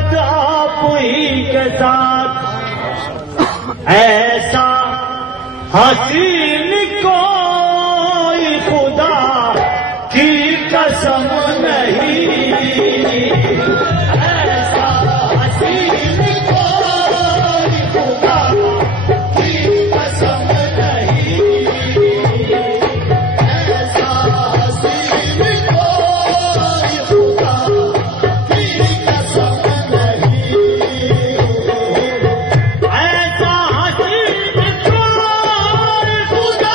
मोहब्बत आप ही के साथ ऐसा हसीन कोई खुदा की कसम नहीं, ऐसा हसीन कोई खुदा की कसम नहीं, ऐसा हसीन कोई खुदा की कसम नहीं, ऐसा हसीन कोई खुदा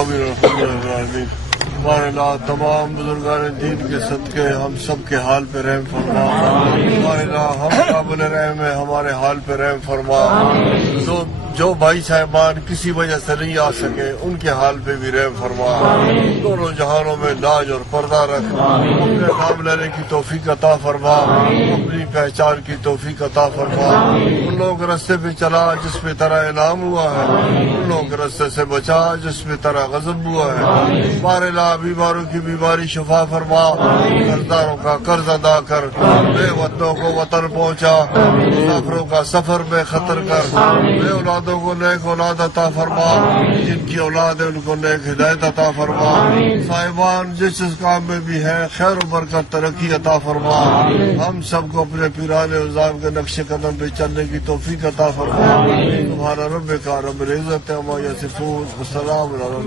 आमीन। हमारे अल्लाह तमाम बुजुर्गान दीन के सदके हम सब के हाल पे रहम फरमा। हमारे अल्लाह हम काबिल रहम है, हमारे हाल पे रहम फरमा। जो भाई साहिबान किसी वजह से नहीं आ सके उनके हाल पे भी रहम फरमा। दोनों जहानों में लाज और पर्दा रख। अपने नाम लेने की तौफीक अता फरमा, अपनी पहचान की तौफीक अता फरमा। उन लोगों के रास्ते पे चला जिसपे तेरा इनाम हुआ है, उन लोगों के रास्ते से बचा जिसपे तेरा गजब हुआ है। हमारे ला बीमारों की बीमारी शिफा फरमा, कर्जदारों का कर्ज अदा कर, बेवतनों को वतन पहुँचा, मुसाफिरों का सफर में खतर कर, बे औलादों को नेक औलाद अता फरमा, जिनकी औलाद है उनको नेक हिदायत अता फरमा। साहिबान जिस काम में भी है खैर बरकत तरक्की अता फरमा। हम सबको अपने पीराने उज़ाम के नक्शे कदम पे चलने की तौफीक अता फरमा। तुम्हारा रब का रब इज़्ज़त है मा यसिफून। सलाम अलैकुम।